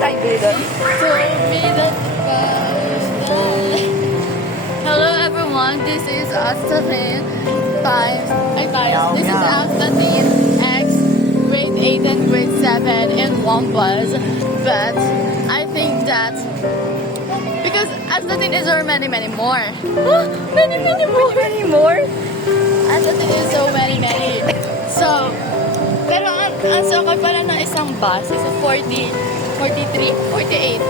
tayo dito. Hello everyone, this is Astatin This is Astatin X grade 8 and grade 7 in Wambas. But I think that because Astatin is there many more. Many more? Astatin is so many. So, pero ang sakay pala ng isang bus is 40, 43, 48.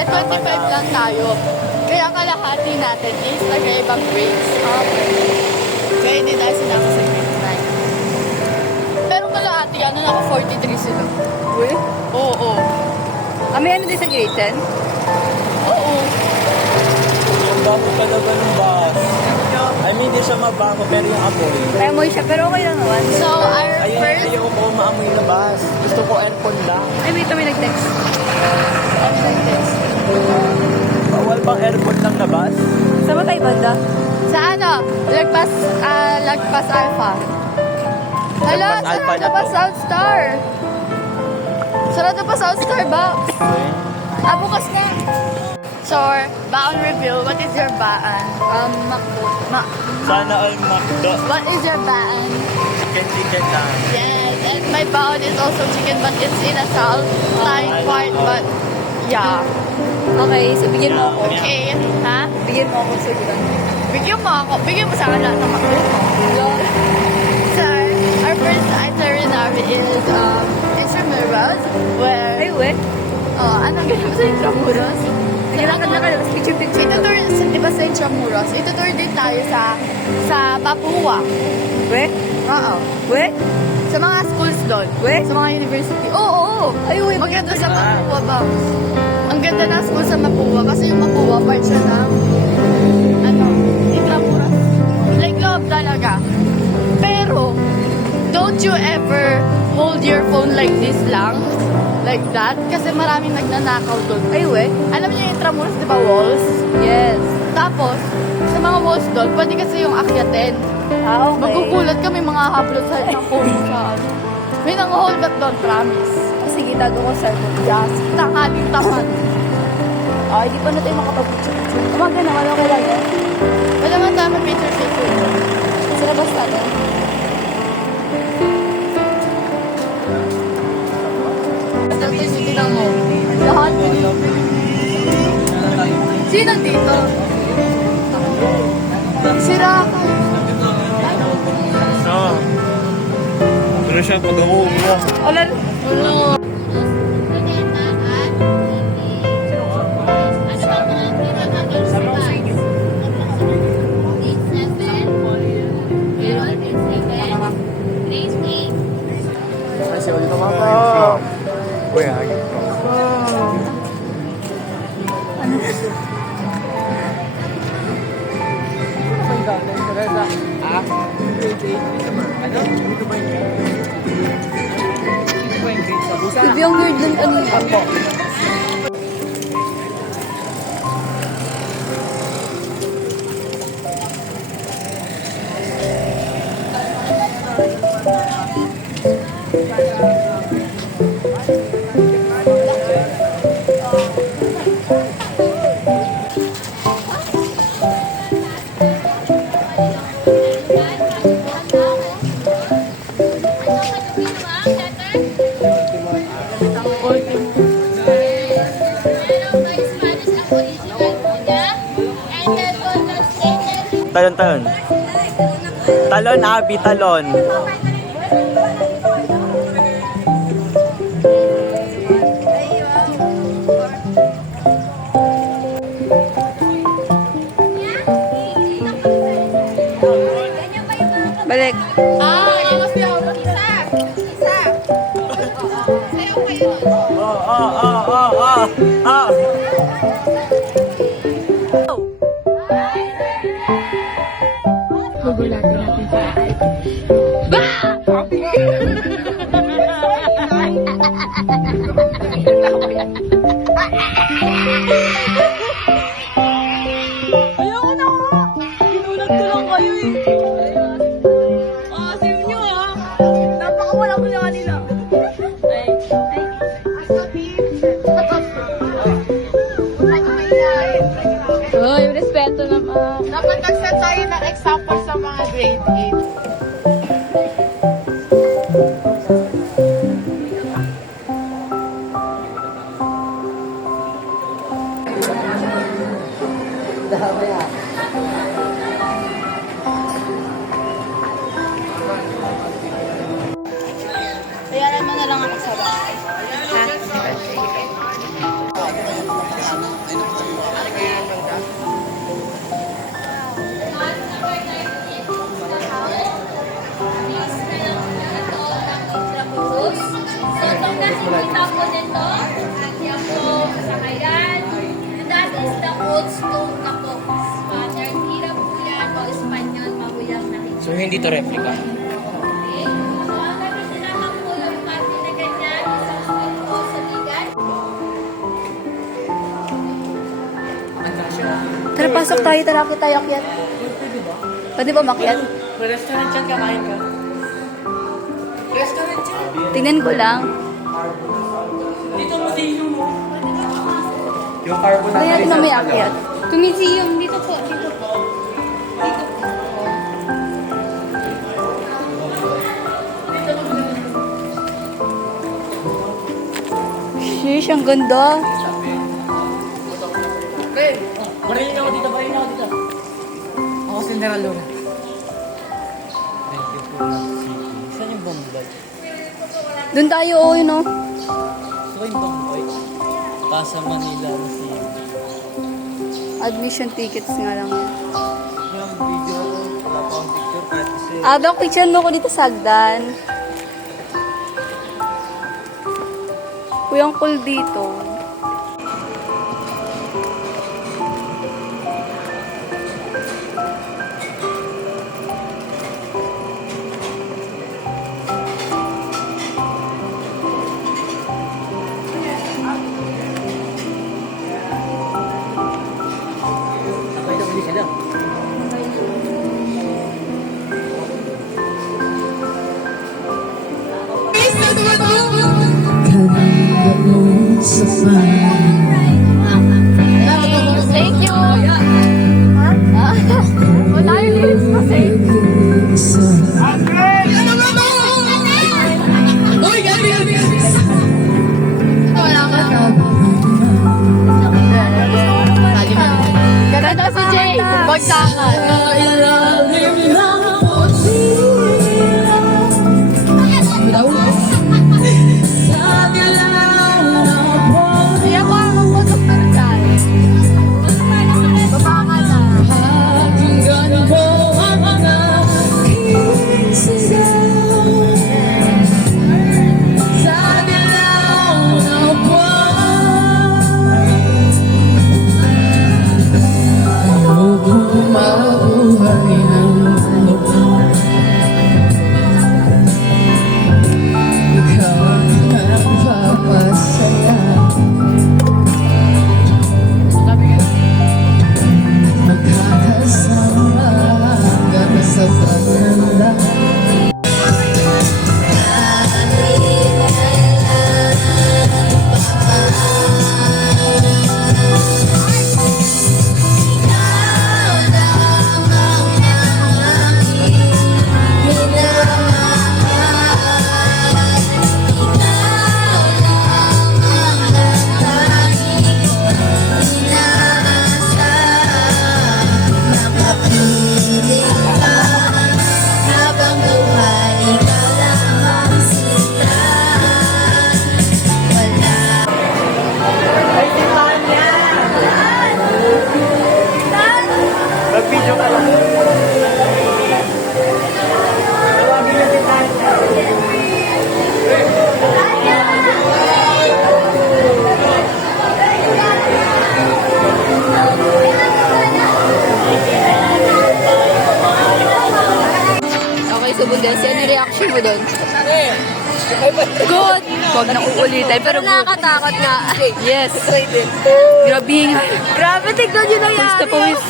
At 25 lang tayo. Kaya kalahati natin is nag-ibang grades. Kaya hindi tayo sinama sa grade 9. Pero kalahati, naka 43 sila. Uy? Oo. May ano din sa grade 10? Oo. Yung bago talaga ng bus. I mean, di siya mabago, pero yung apoy. May amoy siya, pero okay lang naman. So, our Ayun, first... ayaw ko maamoy na bus. Gusto ko aircon lang. Ay, wait, may nag-text. Bawal bang aircon lang na bus? Saan ba tayo banda? Sa ano? Lagpas Alpha. Hala, Lagpas Alpha sarado na pa to. South Star. Sarado pa South Starbucks. Bukas na. So, baon review. What is your baan? Macdo. Sana all McDo. What is your baan? Chicken lang. Yes, and my baon is also chicken, but it's in a salt Thai part, but yeah. Okay, so bigyan mo ako. Okay, ha? Bigyan mo ako sa gano'n. Bigyan mo sa akin lahat ng Macdo mo. So, our first itinerary is Intramuros, where... Ay, we? Anong ganun sa Intramuros? Naglalakad na ka, tapos picture-picture. Itutur, di ba sa Intramuros, itutur din tayo sa Papua. We? Oo. We? Sa mga schools doon. We? Sa mga university. Oo. Ay, we. Maganda sa Papua ba? Ang ganda ng school sa Mapua kasi yung Mapua part siya ng Intramuros. Like love talaga. Pero, don't you ever hold your phone like this lang? Like that? Kasi maraming nagnanakaw doon. Ay, we? Alam niyo yung Intramuros, di ba, walls? Yes. Tapos, sa mga walls doon, pwede kasi yung akyatin. Ah, okay. Magugulat kami mga hablot sa ng phone sa ano. May nang-hold back doon, promise. Sige, tago ko sa cellphone. Yes, tangaling tamad. Ay, di pa na tayo makapag-picture. Umaga naman, okay lang yan. Wala man tayo picture. Sa labas natin. Tapos tinan mo. Lahat. Sino dito? Si Raka. Pero siya pag-uwi. Ulan. Hello. Kasi ulit ako pa. Where are you from? Sabi yung weird ng kanina. Ako. Talon. Talon, Abi, talon. Balik. You must be out. Isa. Sayo kayo. Gugulatin natin sa Ayoko na nga. Pinulat ko lang kayo eh. Asim nyo ah. Napakawala ko na kanila. Ay. Dapat nag-set tayo ng example sa mga grade 8. Bayaran mo na lang ako sa bahay. So, itong nakikita po nito, yan po, sakayan. That is the old stone na po. Pattern, hirap po yan o Espanyol, mahuyang nakikita. So, hindi to replica. Okay? So, ang gamitin naman po yung parte na ganyan, isang stone po sa ligan. Tara, pasok tayo. Tara, tayo akyat. Pwede ba makyat? Restaurant yan, kakain ka. Restaurant yan. Tingnan ko lang. Dito museum mo. Yung carbon Bayaran na may akyat. To museum, dito po, dito po. Dito po. Sheesh, ang ganda. Pre, barilin ako dito, barilin ako dito. Ako Cinderella Luna. Saan yung Bombay? Doon tayo, oh, yun, oh. So, yung Bombay? Casa Manila Museum. Admission tickets nga lang. Yung video ko, wala pa akong picture kahit kasi... Dok, picture mo ko dito sa Sagdan. Kuyang cool dito. Thank you. Wala yung lyrics kasi. Wala ka. Ganda si Jay. Bagsakan. Kaya ko ang magputok na rin tayo. Baba ka na. Mag-video ka lang. Tawagin natin tayo. Okay, so Bundelsi, ano reaction mo doon? Good! Huwag na uulitin, pero nakakatakot nga. Yes. Grabe nga. Grabe, tignan nyo na yan. Pawis na pawis.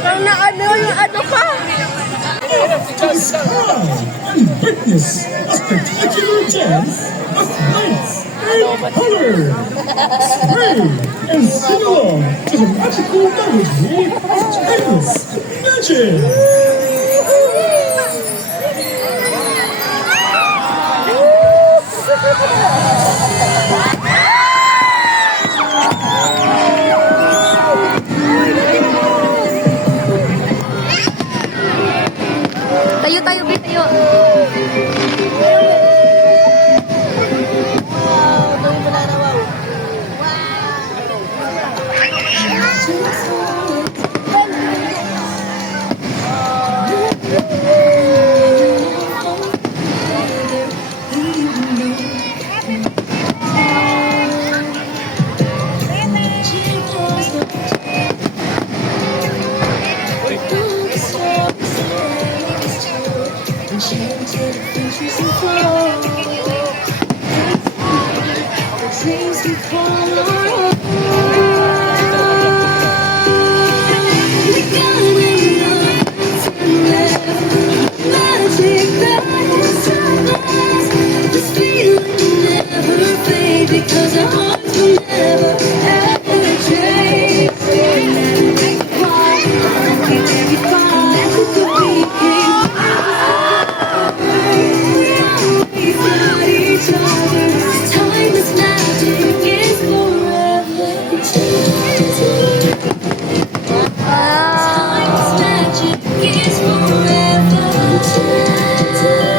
Yung ano pa. Witness a spectacular dance of lights. color. Spring and sing along to the magical melody of timeless magic. Tayo, tayo, Bi, tayo. Because our hearts will never ever change. Every fall, that's a good weekend. We got each other. Timeless magic is forever. Timeless magic is forever. Timeless magic.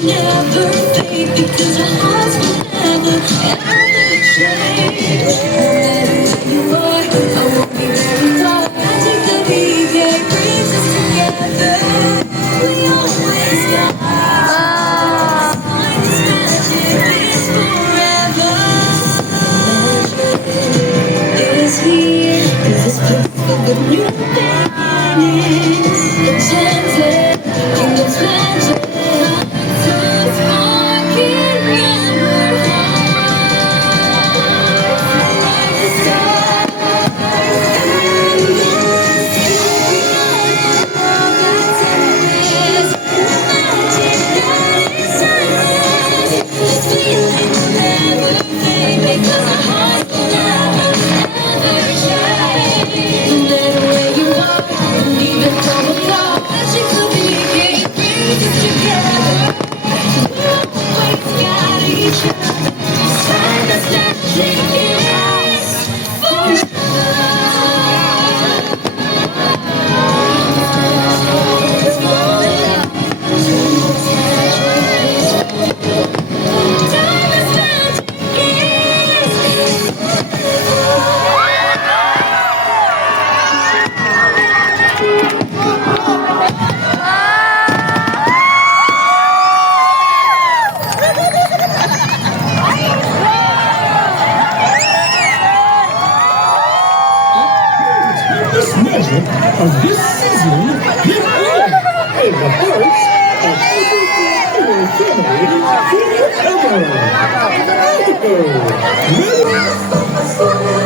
Never fade because our hearts will never ever change. No matter where you are, I won't be very far. Magic of weekend brings us together. We always got timeless magic is forever. Magic is here. This place filled with new beginnings. Enchanted kingdom's magic. Magic of this season hit all in the hearts of every family forever.